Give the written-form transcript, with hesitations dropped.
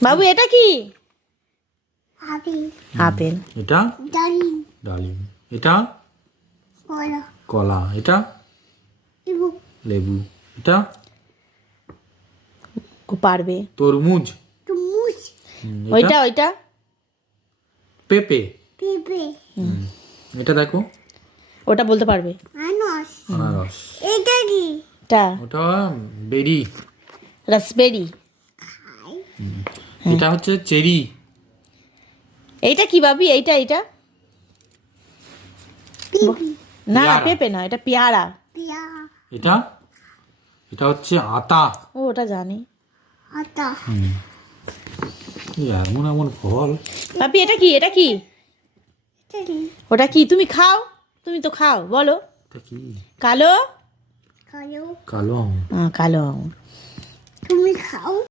বাবু এটা কি? Apple. Apple. এটা ডালিম। ডালিম। এটা কলা। কলা। এটা লেবু। লেবু। এটা ও পারবে। তরমুজ। তরমুজ। ওইটা ওইটা পেঁপে। পেঁপে। এটা দেখো ওটা বলতে পারবে। আনারস। আনারস। এটা কি? এটা ওটা বেরি। রাসবেরি। এটা হচ্ছে চেরি। এইটা কি বাবি? এইটা এইটা পেঁপে। না না পেয়ারা। পেঁপে না, এটা পেয়ারা। পেয়ারা। এটা এটা হচ্ছে আতা। ও ওটা জানি। আতা। এমন এমন ফল। বাপি এটা কি? এটা কি? এটা কি? ওটা কি? তুমি খাও, তুমি তো খাও, বলো। এটা কি? কালো কালো। কালো আম। কালো আঙুর। তুমি খাও।